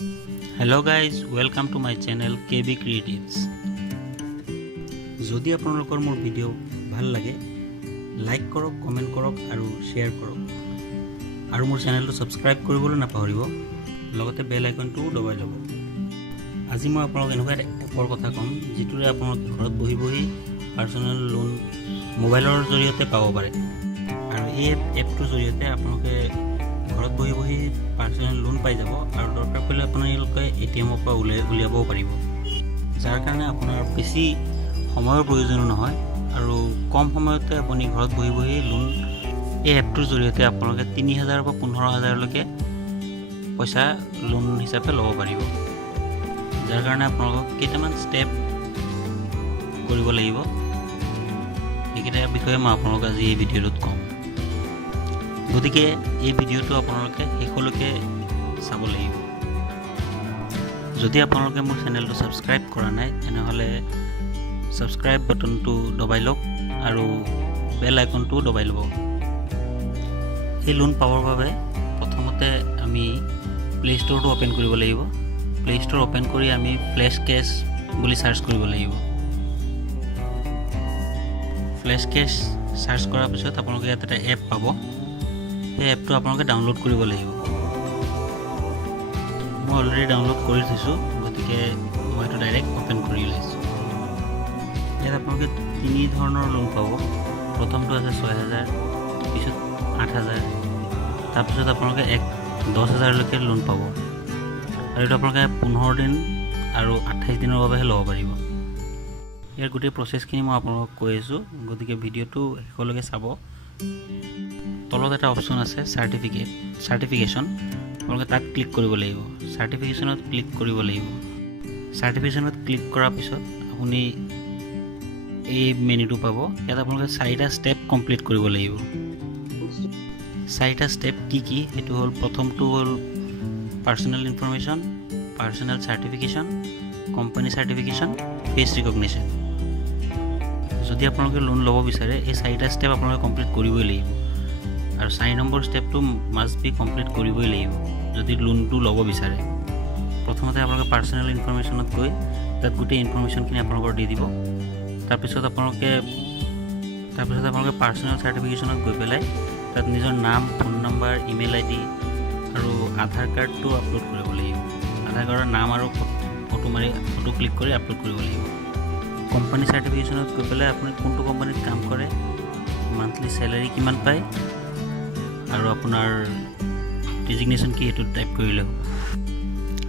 Hello guys, welcome to my channel KB Creatives. যদি আপোনালোকৰ মোৰ ভিডিঅ' ভাল লাগে লাইক কৰক, কমেণ্ট কৰক আৰু শ্বেয়াৰ কৰক আৰু মোৰ চেনেলটো ছাবস্ক্ৰাইব কৰিবলৈ নাপাহৰিব, লগতে বেল আইকনটো দবাই ল'ব। আজি মই আপোনালোকক এনেকুৱা এটা এপৰ কথা ক'ম যিটোৰে আপোনালোকে ঘৰত বহি বহি পাৰ্চনেল লোন মোবাইলৰ জৰিয়তে পাব পাৰে আৰু এই এপটোৰ জৰিয়তে আপোনালোকে ঘৰত বহি বহি পাৰ্চনেল লোন পাই যাব আৰু দৰকাৰ পৰিলে আপোনালোকে এটিএমৰ পৰা উলিয়াবও পাৰিব, যাৰ কাৰণে আপোনাৰ বেছি সময়ৰ প্ৰয়োজন নহয় আৰু কম সময়তে আপুনি ঘৰত বহি বহি লোন এই এপটোৰ জৰিয়তে আপোনালোকে ৩,০০০ পৰা ১৫,০০০লৈকে পইচা লোন হিচাপে ল'ব পাৰিব, যাৰ কাৰণে আপোনালোকক কেইটামান ষ্টেপ কৰিব লাগিব। এইকেইটাৰ বিষয়ে মই আপোনালোকক আজি এই ভিডিঅ'টোত ক'ম। গতিকে এই ভিডিঅ'টো আপোনালোকে শেষলৈকে চাব লাগিব। যদি আপোনালোকে মোৰ চেনেলটো ছাবস্ক্ৰাইব কৰা নাই তেনেহ'লে ছাবস্ক্ৰাইব বাটনটো দবাই লওক আৰু বেল আইকনটো দবাই ল'ব। এই লোন পাবৰ বাবে প্ৰথমতে আমি প্লে ষ্ট'ৰটো অ'পেন কৰিব লাগিব। প্লে ষ্ট'ৰ অ'পেন কৰি আমি ফ্লেছ কেছ বুলি চাৰ্চ কৰিব লাগিব। ফ্লেছ কেছ চাৰ্চ কৰাৰ পিছত আপোনালোকে ইয়াত এটা এপ পাব। এই এপটো আপোনালোকে ডাউনলোড কৰিব লাগিব। মই অলৰেডি ডাউনলোড কৰি থৈছোঁ, গতিকে মই এইটো ডাইৰেক্ট অ'পেন কৰি লৈছোঁ। ইয়াত আপোনালোকে 3 ধৰণৰ লোন পাব। প্ৰথমটো আছে 6,০০০, পিছত 8,০০০, তাৰপিছত আপোনালোকে 10,০০০লৈকে লোন পাব আৰু এইটো আপোনালোকে 15 দিন আৰু 28 দিনৰ বাবেহে ল'ব পাৰিব। ইয়াৰ গোটেই প্ৰচেছখিনি মই আপোনালোকক কৈ আছোঁ, গতিকে ভিডিঅ'টো শেষলৈকে চাব। তলত এটা অপশ্যন আছে চাৰ্টিফিকেশ্যন, আপোনালোকে তাত ক্লিক কৰিব লাগিব। চাৰ্টিফিকেশ্যনত ক্লিক কৰিব লাগিব। চাৰ্টিফিকেশ্যনত ক্লিক কৰাৰ পিছত আপুনি এই মেনুটো পাব। ইয়াত আপোনালোকে 4টা ষ্টেপ কমপ্লিট কৰিব লাগিব। 4টা ষ্টেপ কি সেইটো হ'ল, প্ৰথমটো হ'ল personal information, personal certification, company certification, face recognition. যদি আপোনালোকে লোন ল'ব বিচাৰে এই 4টা ষ্টেপ আপোনালোকে কমপ্লিট কৰিবই লাগিব আৰু 4 নম্বৰ ষ্টেপটো মাষ্ট বি কমপ্লিট কৰিবই লাগিব যদি লোনটো ল'ব বিচাৰে। প্ৰথমতে আপোনালোকে পাৰ্চনেল ইনফৰমেশ্যনত গৈ তাত গোটেই ইনফৰমেশ্যনখিনি আপোনালোকৰ দি দিব। তাৰপিছত আপোনালোকে পাৰ্চনেল চাৰ্টিফিকেশ্যনত গৈ পেলাই তাত নিজৰ নাম, ফোন নম্বৰ, ইমেইল ID আৰু আধাৰ কাৰ্ডটো আপলোড কৰিব লাগিব। আধাৰ কাৰ্ডৰ নাম আৰু ফটো ক্লিক কৰি আপলোড কৰিব লাগিব। কোম্পানী চাৰ্টিফিকেশ্যনত গৈ পেলাই আপুনি কোনটো কোম্পানীত কাম কৰে, মান্থলি চেলাৰী কিমান পায় আৰু আপোনাৰ ডিজিগনেশ্যন কি সেইটো টাইপ কৰিলে হ'ব।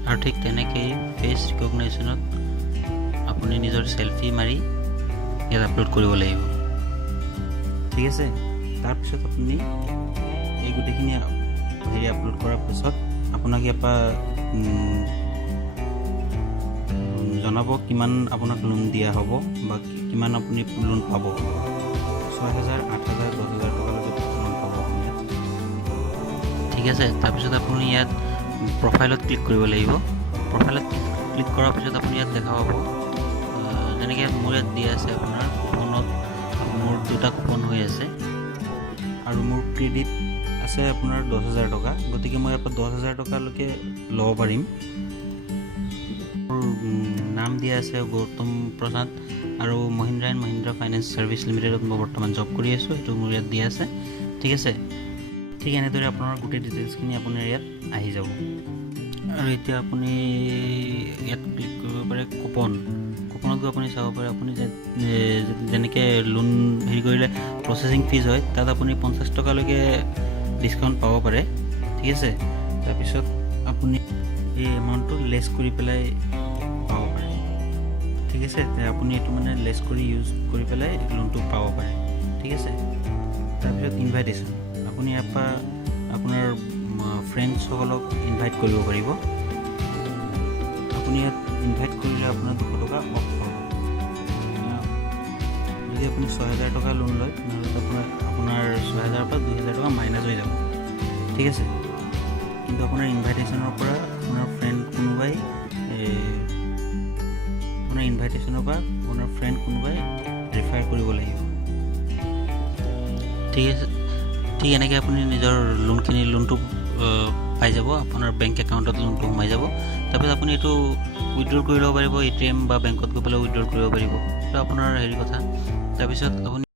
আৰু ঠিক তেনেকৈ ফেচ ৰিকগনাইশ্যনত আপুনি নিজৰ চেলফি মাৰি ইয়াত আপলোড কৰিব লাগিব। ঠিক আছে, তাৰপিছত আপুনি এই গোটেইখিনি আপলোড কৰাৰ পিছত আপোনাক ইয়াৰ পৰা জনাব কিমান আপোনাক লোন দিয়া হ'ব বা কিমান আপুনি লোন পাব। 6,০০০, 8,০০০, 10,০০০ টকালৈকে লোন পাব আপুনি ইয়াত। ঠিক আছে, তাৰপিছত আপুনি ইয়াত প্ৰফাইলত ক্লিক কৰিব লাগিব। প্ৰফাইলত ক্লিক কৰাৰ পিছত আপুনি ইয়াত দেখা পাব, যেনেকৈ মোৰ ইয়াত দিয়া আছে আপোনাৰ কুপনত মোৰ 2টা কুপন হৈ আছে আৰু মোৰ ক্ৰেডিট আছে আপোনাৰ 10,০০০ টকা। গতিকে মই ইয়াৰ পৰা 10,০০০ টকালৈকে ল'ব পাৰিম। মোৰ নাম দিয়া আছে গৌতম প্ৰসাদ আৰু Mahindra and Mahindra finance service লিমিটেডত মই বৰ্তমান জব কৰি আছোঁ, সেইটো মোৰ ইয়াত দিয়া আছে। ঠিক আছে, ঠিক এনেদৰে আপোনাৰ গোটেই ডিটেইলছখিনি আপোনাৰ ইয়াত আহি যাব। আৰু এতিয়া আপুনি ইয়াত ক্লিক কৰিব পাৰে কুপনত গৈ আপুনি চাব পাৰে আপুনি যেনেকৈ লোন হেৰি কৰিলে প্ৰচেছিং ফিজ হয় তাত আপুনি 50 টকালৈকে ডিছকাউণ্ট পাব পাৰে। ঠিক আছে, তাৰপিছত আপুনি এই এমাউণ্টটো লেছ কৰি পেলাই পাব পাৰে। ঠিক আছে, আপুনি এইটো মানে লেছ কৰি ইউজ কৰি পেলাই লোনটো পাব পাৰে। ঠিক আছে, তাৰপিছত ইনভাইটেশ্যন, আপুনি ইয়াৰ পৰা আপোনাৰ ফ্ৰেণ্ডছসকলক ইনভাইট কৰিব পাৰিব। আপুনি ইয়াত ইনভাইট কৰিলে আপোনাৰ 200 টকা অফ পাব। যদি আপুনি 6,০০০ টকা লোন লয় তেনেহ'লে আপোনাৰ 6,০০০ পৰা 2,০০০ টকা মাইনাছ হৈ যাব। ঠিক আছে, কিন্তু আপোনাৰ ইনভাইটেশ্যনৰ পৰা আপোনাৰ ফ্ৰেণ্ড কোনোবাই ৰেফাৰ কৰিব লাগিব। ঠিক আছে, ঠিক এনেকৈ আপুনি নিজৰ লোনটো পাই যাব, আপোনাৰ বেংক একাউণ্টত লোনটো সোমাই যাব। আপুনি এইটো উইথড্ৰ কৰি ল'ব পাৰিব, ATM বা বেংকত গৈ পেলাই উইথড্ৰ কৰিব পাৰিব। এইটো আপোনাৰ হেৰি কথা। তাৰপিছত আপুনি